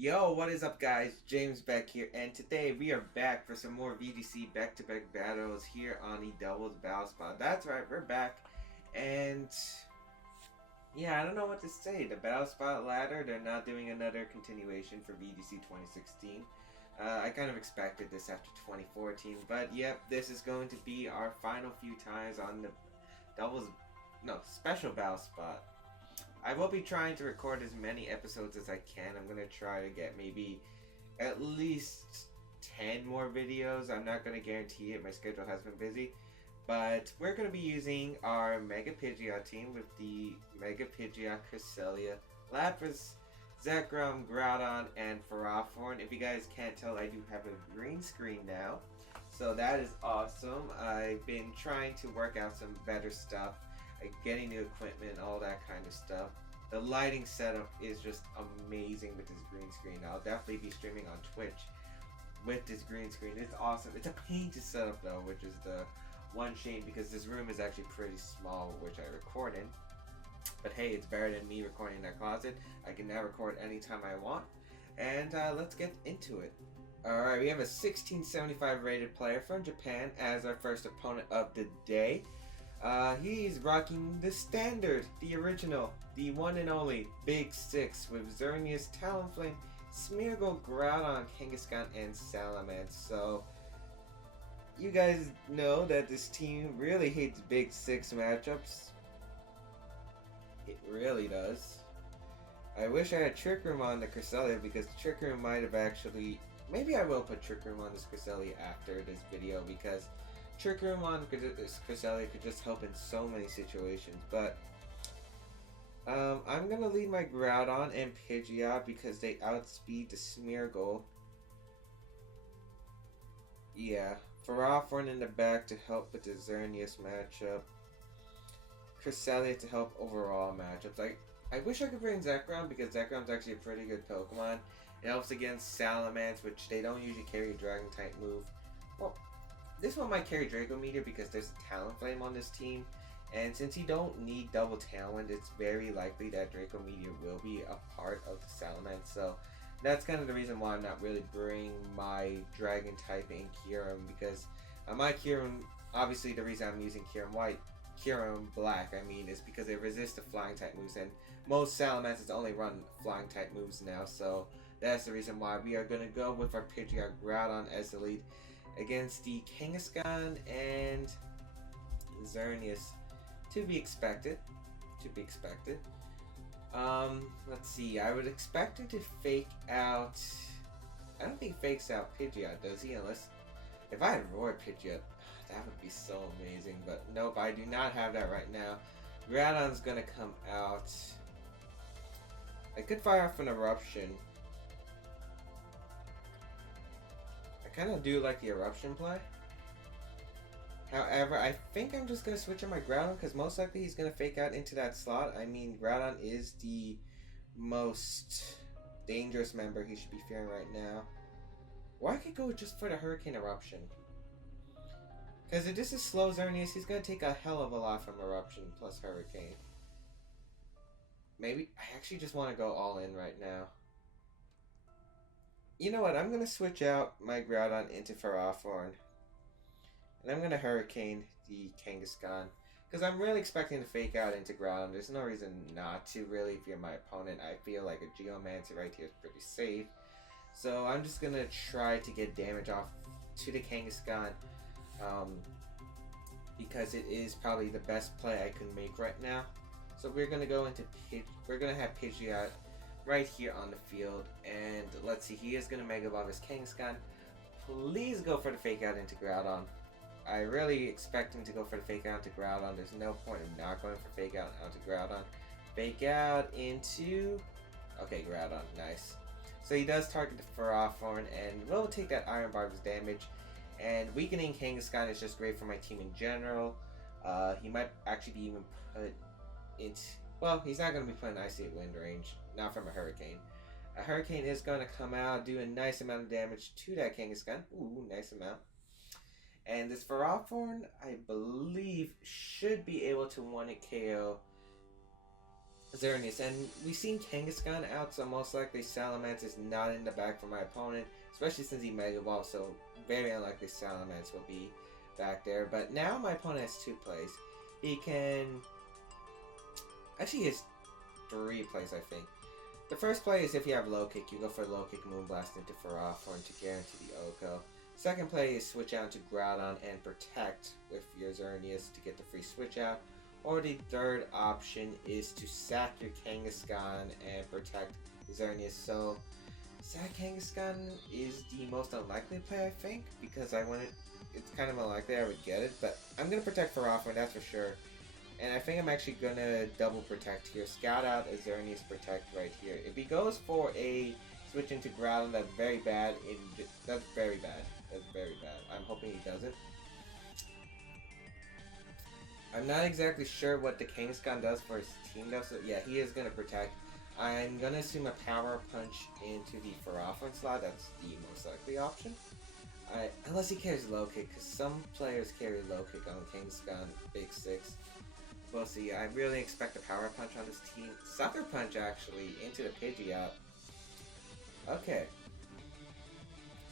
Yo, what is up guys? James Baek here, and today we are back for some more VGC back-to-back battles here on the Doubles Battle Spot. That's right, we're back, and yeah, I don't know what to say. The Battle Spot ladder, they're not doing another continuation for VGC 2016. I kind of expected this after 2014, but yep, this is going to be our final few times on the special Battle Spot. I will be trying to record as many episodes as I can. I'm going to try to get maybe at least 10 more videos. I'm not going to guarantee it. My schedule has been busy. But we're going to be using our Mega Pidgeot team with the Mega Pidgeot, Cresselia, Lapras, Zekrom, Groudon, and Ferrothorn. If you guys can't tell, I do have a green screen now. So that is awesome. I've been trying to work out some better stuff. Like getting new equipment, all that kind of stuff. The lighting setup is just amazing with this green screen. I'll definitely be streaming on Twitch with this green screen. It's awesome. It's a pain to set up though, which is the one shame because this room is actually pretty small, which I record in. But hey, it's better than me recording in that closet. I can now record anytime I want. And let's get into it. Alright, we have a 1675 rated player from Japan as our first opponent of the day. He's rocking the standard, the original, the one and only Big Six with Xerneas, Talonflame, Smeargle, Groudon, Kangaskhan, and Salamence. So, you guys know that this team really hates Big Six matchups. It really does. I wish I had Trick Room on the Cresselia because Trick Room might have actually... Maybe I will put Trick Room on this Cresselia after this video because Trick Room on Cresselia could just help in so many situations, but I'm going to leave my Groudon and Pidgeot because they outspeed the Smeargle. Yeah, Ferrothorn in the back to help with the Xerneas matchup. Cresselia to help overall matchups. I wish I could bring Zekrom because Zekrom's actually a pretty good Pokemon. It helps against Salamence, which they don't usually carry a Dragon-type move. Well, this one might carry Draco Meteor because there's a Talonflame on this team. And since you don't need double Tailwind, it's very likely that Draco Meteor will be a part of the Salamence. So that's kind of the reason why I'm not really bringing my Dragon type in Kyurem. Because my Kyurem, obviously the reason I'm using Kyurem White, Kyurem Black, I mean, is because it resists the Flying type moves. And most Salamences only run Flying type moves now. So that's the reason why we are going to go with our Pidgeot Groudon as the lead against the Kangaskhan and Xerneas. To be expected. Let's see. I would expect it to fake out. I don't think he fakes out Pidgeot, does he? Unless if I had Roar Pidgeot, that would be so amazing. But nope, I do not have that right now. Groudon's gonna come out. I could fire off an Eruption. I kind of do like the Eruption play. However, I think I'm just going to switch on my Groudon because most likely he's going to fake out into that slot. I mean, Groudon is the most dangerous member he should be fearing right now. Or I could go just for the Hurricane Eruption. Because if this is slow Xerneas, he's going to take a hell of a lot from Eruption plus Hurricane. Maybe, I actually just want to go all in right now. You know what, I'm going to switch out my Groudon into Ferrothorn. And I'm going to Hurricane the Kangaskhan. Because I'm really expecting to fake out into Groudon. There's no reason not to, really, if you're my opponent. I feel like a Geomancer right here is pretty safe. So I'm just going to try to get damage off to the Kangaskhan. Because it is probably the best play I can make right now. So we're going to go into we're going to have Pidgeot right here on the field. And let's see, he is going to Mega Evolve his Kangaskhan. Please go for the fake out into Groudon. I really expect him to go for the fake out to Groudon. There's no point in not going for fake out onto Groudon. Fake out into... Okay, Groudon. Nice. So he does target the Ferrothorn and will take that Iron Barb's damage. And weakening Kangaskhan is just great for my team in general. He might actually be even put into... Well, he's not going to be put in Icy Wind range. Not from a Hurricane. A Hurricane is going to come out, do a nice amount of damage to that Kangaskhan. Ooh, nice amount. And this Ferrothorn, I believe, should be able to one-hit KO Xerneas, and we've seen Kangaskhan out, so most likely Salamence is not in the back for my opponent, especially since he Mega Evolved, so very unlikely Salamence will be back there. But now my opponent has 2 plays. He can... Actually, he has 3 plays, I think. The first play is if you have low kick, you go for low kick Moonblast into Ferrothorn to guarantee the Oko. Second play is switch out to Groudon and protect with your Xerneas to get the free switch out. Or the third option is to sack your Kangaskhan and protect Xerneas. So, sack Kangaskhan is the most unlikely play, I think, because it's kind of unlikely I would get it, but I'm going to protect Ferrothorn, that's for sure. And I think I'm actually going to double protect here. Scout out a Xerneas protect right here. If he goes for a switch into Groudon, that's very bad. That's very bad. That's very bad. I'm hoping he doesn't. I'm not exactly sure what the Kangaskhan does for his team though, so yeah, he is going to protect. I'm going to assume a Power Punch into the Ferrothorn slot. That's the most likely option. Unless he carries low kick, because some players carry low kick on Kangaskhan Big 6. We'll see. I really expect a Power Punch on this team. Sucker Punch, actually, into the Pidgeot. Okay.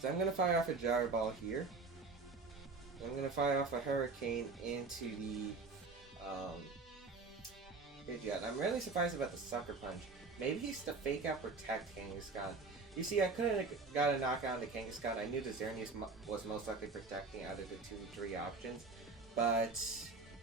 So I'm going to fire off a Gyro Ball here. I'm going to fire off a Hurricane into the Pidgeot. I'm really surprised about the Sucker Punch. Maybe he's to fake out Protect Kangaskhan. You see, I could have got a knockout on the Kangaskhan. I knew the Xerneas was most likely protecting out of the 2 and 3 options. But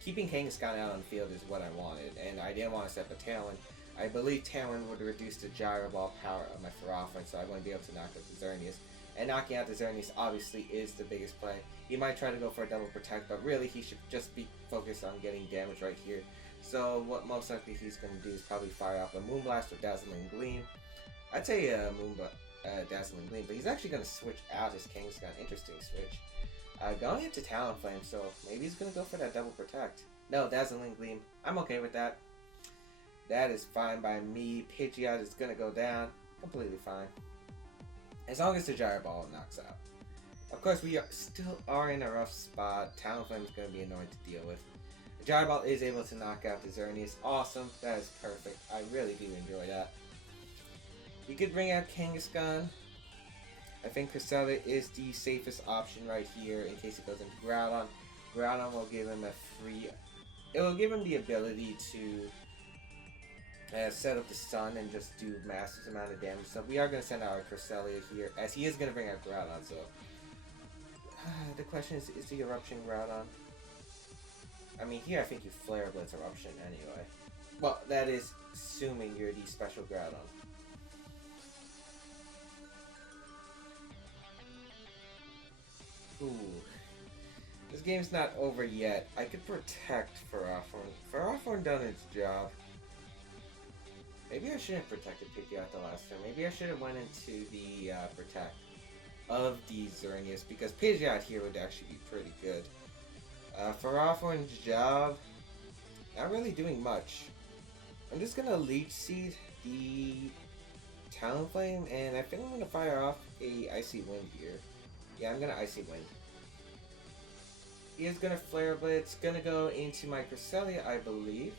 keeping Kangaskhan out on the field is what I wanted. And I didn't want to set the Tailwind. I believe Tailwind would reduce the Gyro Ball power of my Ferrothorn, so I wouldn't be able to knock out the Xerneas. And knocking out the Xerneas obviously is the biggest play. He might try to go for a double protect, but really he should just be focused on getting damage right here. So what most likely he's going to do is probably fire off a Moonblast or Dazzling Gleam. I'd say Dazzling Gleam, but he's actually going to switch out his Kangaskhan. Interesting switch. Going into Talonflame, so maybe he's going to go for that double protect. No, Dazzling Gleam. I'm okay with that. That is fine by me. Pidgeot is going to go down. Completely fine. As long as the Gyro Ball knocks out. Of course, we still are in a rough spot. Talonflame is going to be annoying to deal with. The Gyro Ball is able to knock out the Xerneas. Awesome. That is perfect. I really do enjoy that. You could bring out Kangaskhan. I think Cresselia is the safest option right here in case it goes into Groudon. Groudon will give him a free... It will give him the ability to set up the stun and just do massive amount of damage. So we are going to send out our Cresselia here, as he is going to bring out Groudon. So the question is the Eruption Groudon? I mean, here I think you Flare Blitz Eruption anyway. Well, that is assuming you're the special Groudon. Ooh. This game's not over yet. I could protect Ferrothorn. Ferrothorn done its job. Maybe I shouldn't have protected Pidgeot the last time. Maybe I should have went into the protect of the Xerneas, because Pidgeot here would actually be pretty good. Ferrothorn's job, not really doing much. I'm just gonna Leech Seed the Talonflame, and I think I'm gonna fire off a Icy Wind here. Yeah, I'm gonna Icy Wind. He is gonna Flare Blitz, gonna go into my Cresselia, I believe.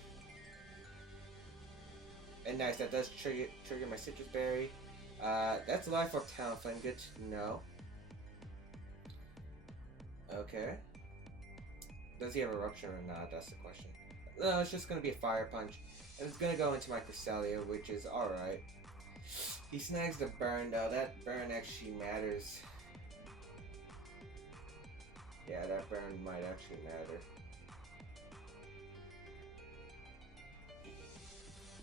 And nice, that does trigger my Sitrus Berry. That's Life Orb Talonflame, good to know. Okay. Does he have Eruption or not? That's the question. No, it's just gonna be a Fire Punch. And it's gonna go into my Cresselia, which is alright. He snags the burn though. That burn actually matters. Yeah, that burn might actually matter.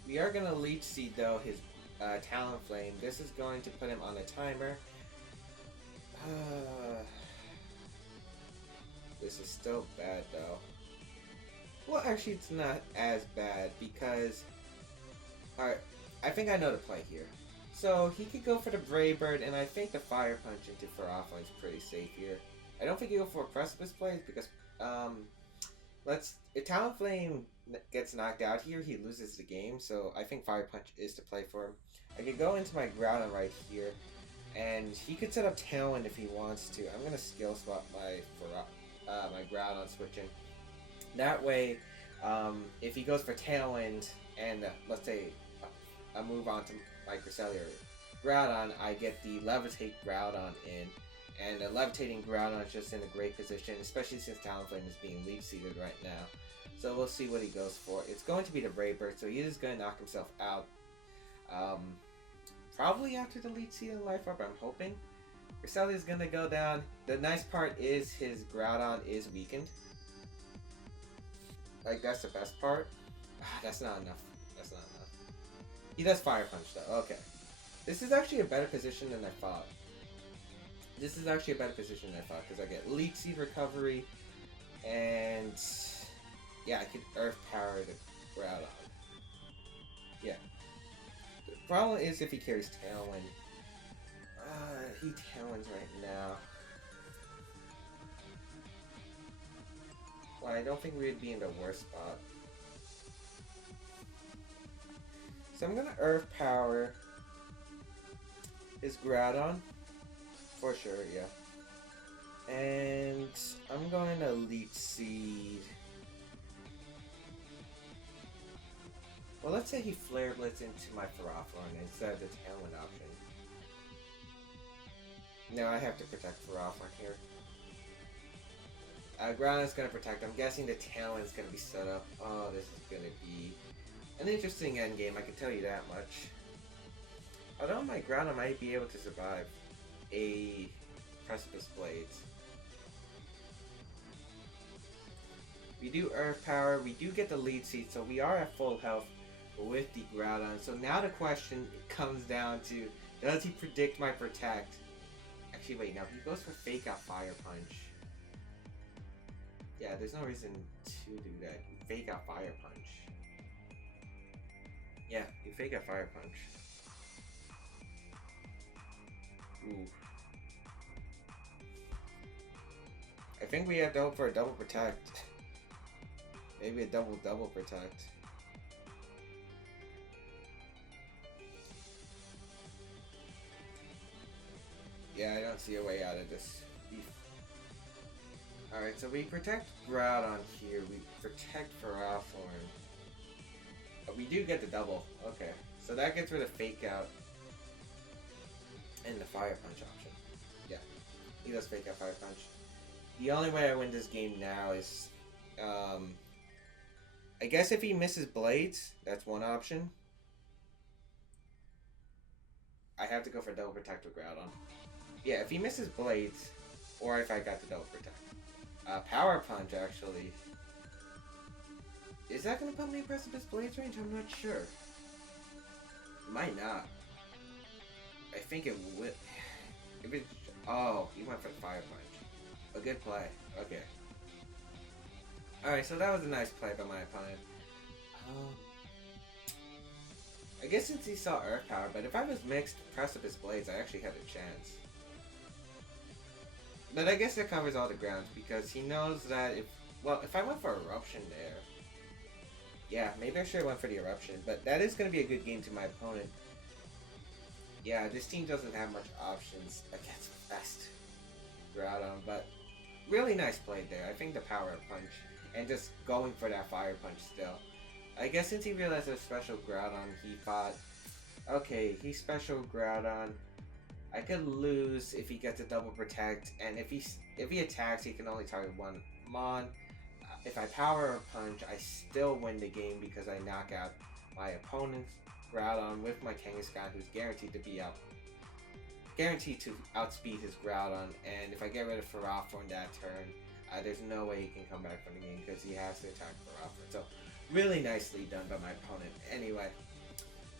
We are going to Leech Seed though his Talonflame. This is going to put him on a timer. This is still bad though. Well, actually it's not as bad because... Alright, I think I know the play here. So he could go for the Brave Bird, and I think the Fire Punch into Ferrothorn is pretty safe here. I don't think he go for Precipice plays because if Talonflame gets knocked out here, he loses the game. So I think Fire Punch is to play for him. I could go into my Groudon right here, and he could set up Tailwind if he wants to. I'm gonna skill swap my Groudon switching. That way, if he goes for Tailwind, and let's say I move on to my Cresselia Groudon, I get the Levitate Groudon in, and the Levitating Groudon is just in a great position, especially since Talonflame is being Leech Seeded right now. So we'll see what he goes for. It's going to be the Brave Bird, so he is going to knock himself out. Probably after the Leech Seed and Life Orb, I'm hoping. Cresselia is going to go down. The nice part is his Groudon is weakened. Like, that's the best part. That's not enough. That's not enough. He does Fire Punch, though. Okay. This is actually a better position than I thought. This is actually a better position than I thought, because I get Leech Seed recovery, and yeah, I could Earth Power the Groudon. Yeah. The problem is if he carries Tailwind. He Tailwinds right now. Well, I don't think we'd be in the worst spot. So I'm gonna Earth Power his Groudon. For sure, yeah. And I'm going to Leech Seed. Well, let's say he Flare Blitz into my Ferrothorn instead of the Tailwind option. No, I have to protect Ferrothorn here. Groudon's going to protect. I'm guessing the Tailwind's going to be set up. Oh, this is going to be an interesting endgame, I can tell you that much. Although my Groudon might be able to survive a Precipice Blades. We do Earth Power, we do get the Leech Seed, so we are at full health with the Groudon. So now the question comes down to, does he predict my Protect? Actually, wait, no, he goes for Fake Out Fire Punch. Yeah, there's no reason to do that. You Fake Out Fire Punch. Yeah, you Fake Out Fire Punch. Ooh. I think we have to hope for a double protect. Maybe a double protect. Yeah, I don't see a way out of this. Alright, so we protect Groudon here. We protect Ferrothorn. But we do get the double. Okay. So that gets rid of Fake Out. And the Fire Punch option. Yeah. He does Fake Out Fire Punch. The only way I win this game now is... I guess if he misses Blades, that's one option. I have to go for double protect with Groudon. Yeah, if he misses Blades, or if I got the double protect. Power Punch, actually. Is that going to put me in Precipice Blades range? I'm not sure. It might not. I think it will. If it, oh, he went for the Fire Punch. A good play. Okay. Alright, so that was a nice play by my opponent. I guess since he saw Earth Power, but if I was mixed Precipice Blades, I actually had a chance. But I guess that covers all the grounds, because he knows that if I went for Eruption there, yeah, maybe I should have went for the Eruption, but that is going to be a good game to my opponent. Yeah, this team doesn't have much options against Fast Groudon, but really nice play there. I think the Power Punch, and just going for that Fire Punch still. I guess since he realized it was Special Groudon, he thought, okay, he's Special Groudon. I could lose if he gets a double protect, and if he attacks, he can only target one Mon. If I Power Punch, I still win the game because I knock out my opponent's Groudon with my Kangaskhan, who's guaranteed to outspeed his Groudon. And if I get rid of Ferrothorn that turn, there's no way he can come back from the game because he has to attack Ferrothorn. So really nicely done by my opponent. Anyway,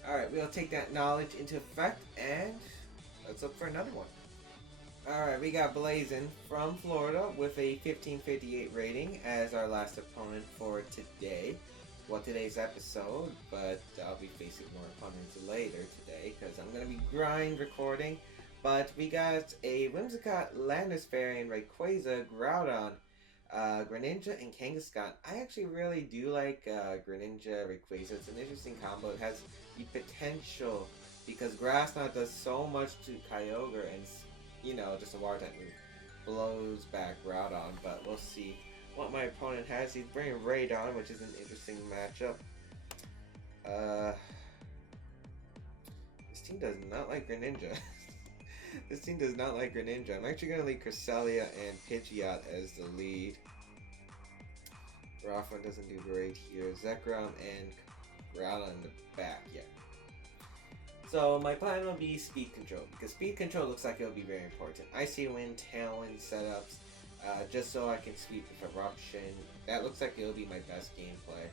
all right, we'll take that knowledge into effect and let's look for another one. Alright, we got Blazin from Florida with a 1558 rating as our last opponent for today. Well, today's episode, but I'll be facing more opponents later today because I'm going to be grind recording. But we got a Whimsicott, Landorus, Rayquaza, Groudon, Greninja, and Kangaskhan. I actually really do like Greninja, Rayquaza. It's an interesting combo. It has the potential, because Grass Knot does so much to Kyogre, and you know, just a water type move blows back Groudon, but we'll see what my opponent has. He's bringing Raidon, which is an interesting matchup. Uh, this team does not like Greninja. This team does not like Greninja. I'm actually going to lead Cresselia and Pidgeot as the lead. Ferrothorn doesn't do great here. Zekrom and Groudon in the back, yeah. So my plan will be speed control, because speed control looks like it'll be very important. Icy Wind, Tailwind setups, just so I can sweep with Eruption. That looks like it'll be my best gameplay.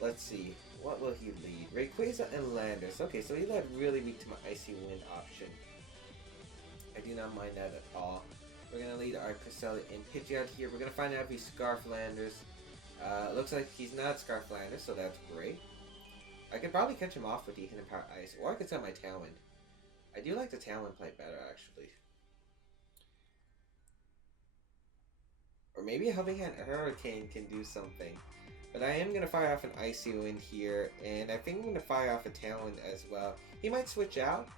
Let's see, what will he lead? Rayquaza and Landers. Okay, so he led really weak to my Icy Wind option. I do not mind that at all. We're going to lead our Cresselia and Pidgeot here. We're going to find out if he's Scarf Landers. Looks like he's not Scarf Landers, so that's great. I could probably catch him off with the Hidden Power Ice, or I could set my Tailwind. I do like the Tailwind play better, actually. Or maybe a Helping Hand Hurricane can do something. But I am going to fire off an Icy Wind here, and I think I'm going to fire off a Tailwind as well. He might switch out.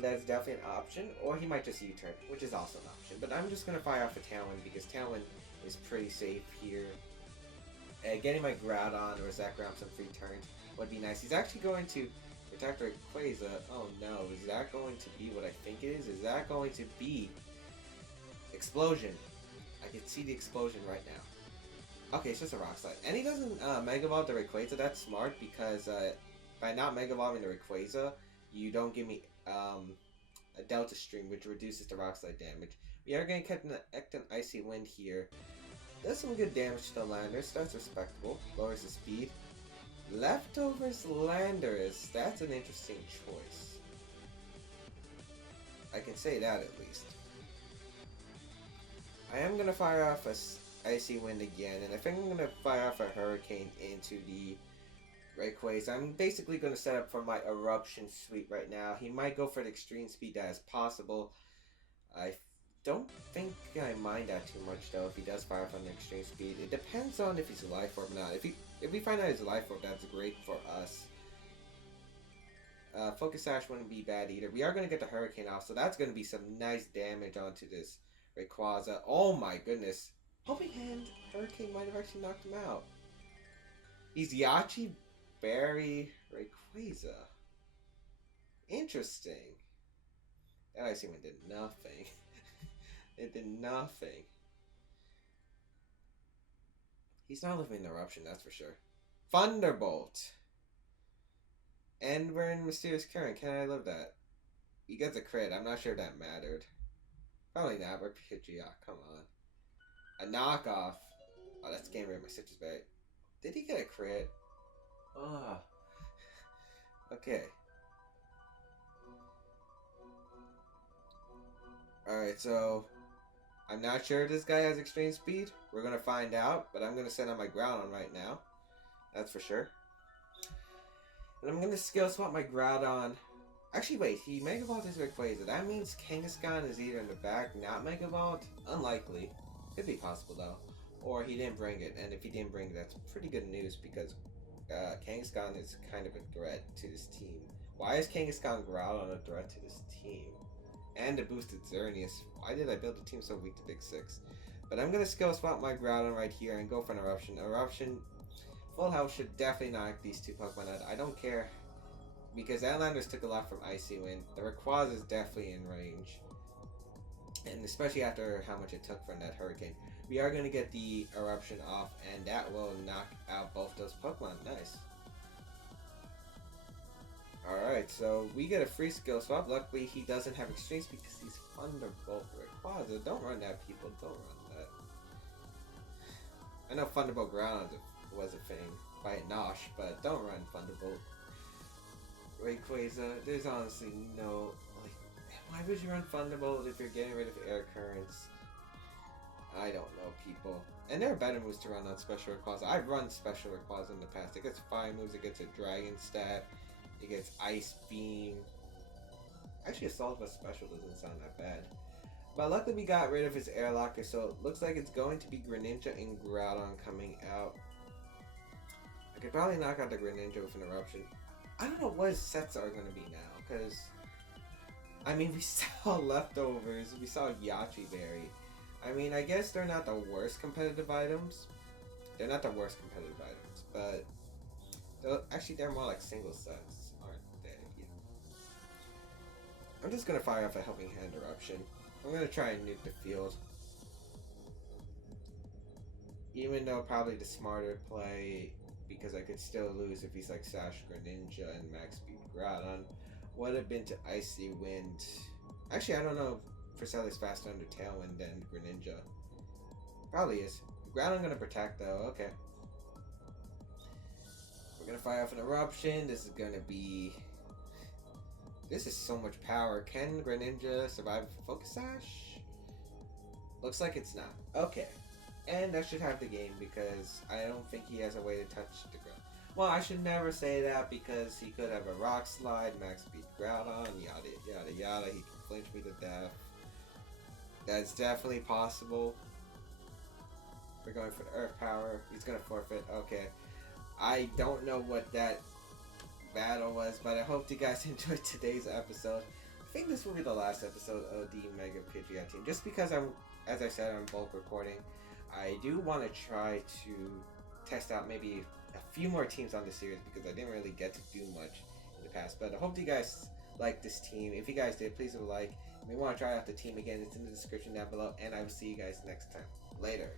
That's definitely an option, or he might just U-turn, which is also an option. But I'm just going to fire off a Tailwind because Tailwind is pretty safe here. Getting my Groudon or Zekrom some free turns would be nice. He's actually going to protect Rayquaza. Oh no, is that going to be what I think it is? Is that going to be Explosion? I can see the explosion right now. Okay, it's just a Rock Slide. And he doesn't Mega Evolve the Rayquaza. That's smart because by not Mega Evolving the Rayquaza, you don't give me a Delta Stream, which reduces the Rock Slide damage. We are going to catch an Icy Wind here. Does some good damage to Landers. That's respectable. Lowers the speed. Leftovers Landers. That's an interesting choice. I can say that at least. I am going to fire off a Icy Wind again, and I think I'm going to fire off a Hurricane into the Rayquaza. I'm basically going to set up for my Eruption sweep right now. He might go for the extreme speed that is possible. I don't think I mind that too much though if he does fire off on the extreme speed. It depends on if he's a Life Orb or not. If we find out he's a Life Orb, that's great for us. Focus Sash wouldn't be bad either. We are going to get the Hurricane off, so that's going to be some nice damage onto this Rayquaza. Oh my goodness. Helping Hand Hurricane might have actually knocked him out. He's Yachi Berry Rayquaza. Interesting. That Icy Wind did nothing. It did nothing. He's not living in Eruption, that's for sure. Thunderbolt. And we're in Mysterious Current. Can I live that? He gets a crit. I'm not sure if that mattered. Probably not. We're Pidgeot. Come on. A knockoff. Oh, that's getting rid of my Sitrus bag. Did he get a crit? Ah. Okay. Alright, so I'm not sure if this guy has extreme speed. We're going to find out, but I'm going to send on my Groudon right now. That's for sure. And I'm going to skill swap my Groudon. Actually, wait, he Mega Evolved his Rayquaza. That means Kangaskhan is either in the back, not Mega Evolved. Unlikely. Could be possible, though. Or he didn't bring it, and if he didn't bring it, that's pretty good news, because Kangaskhan is kind of a threat to this team. Why is Kangaskhan Groudon a threat to this team? And a boosted Xerneas. Why did I build a team so weak to Big 6? But I'm going to skill swap my Groudon right here and go for an Eruption. Eruption, full health, should definitely knock these two Pokemon out. I don't care, because Landers took a lot from Icy Wind. The Rayquaza is definitely in range. And especially after how much it took from that Hurricane. We are going to get the Eruption off, and that will knock out both those Pokemon. Nice. Alright, so we get a free skill swap. Luckily, he doesn't have extreme speed because he's Thunderbolt Rayquaza. Don't run that, people. Don't run that. I know Thunderbolt Ground was a thing by Nosh, but don't run Thunderbolt Rayquaza. There's honestly no... like, why would you run Thunderbolt if you're getting rid of Air Currents? I don't know, people. And there are better moves to run on Special Rayquaza. I've run Special Rayquaza in the past. It gets fire moves, it gets a Dragon Stab, it gets Ice Beam. Actually, Assault with Special doesn't sound that bad. But luckily we got rid of his Air Locker, so it looks like it's going to be Greninja and Groudon coming out. I could probably knock out the Greninja with an Eruption. I don't know what his sets are going to be now, because... I mean, we saw Leftovers, we saw Yachi Berry. I mean, I guess they're not the worst competitive items. They're not the worst competitive items, but Actually, they're more like single sets, aren't they? Yeah. I'm just gonna fire off a Helping Hand Eruption. I'm gonna try and nuke the field. Even though probably the smarter play, because I could still lose if he's like Sash Greninja and Max Speed Groudon, would have been to Icy Wind. Actually, I don't know if Cresselia's faster under Tailwind than Greninja. Probably is. Groudon gonna protect though, okay. We're gonna fire off an Eruption. This is gonna be... This is so much power. Can Greninja survive Focus Sash? Looks like it's not. Okay. And that should have the game because I don't think he has a way to touch the ground. Well, I should never say that because he could have a Rock Slide, Max Speed Groudon, yada yada yada. He can flinch me to death. That's definitely possible. We're going for the Earth Power. He's gonna forfeit. Okay. I don't know what that battle was, but I hope you guys enjoyed today's episode. I think this will be the last episode of the Mega Pidgeot team, just because as I said, I'm bulk recording. I do want to try to test out maybe a few more teams on the series because I didn't really get to do much in the past. But I hope you guys like this team. If you guys did, please leave a like. If you want to try out the team again, it's in the description down below. And I will see you guys next time. Later.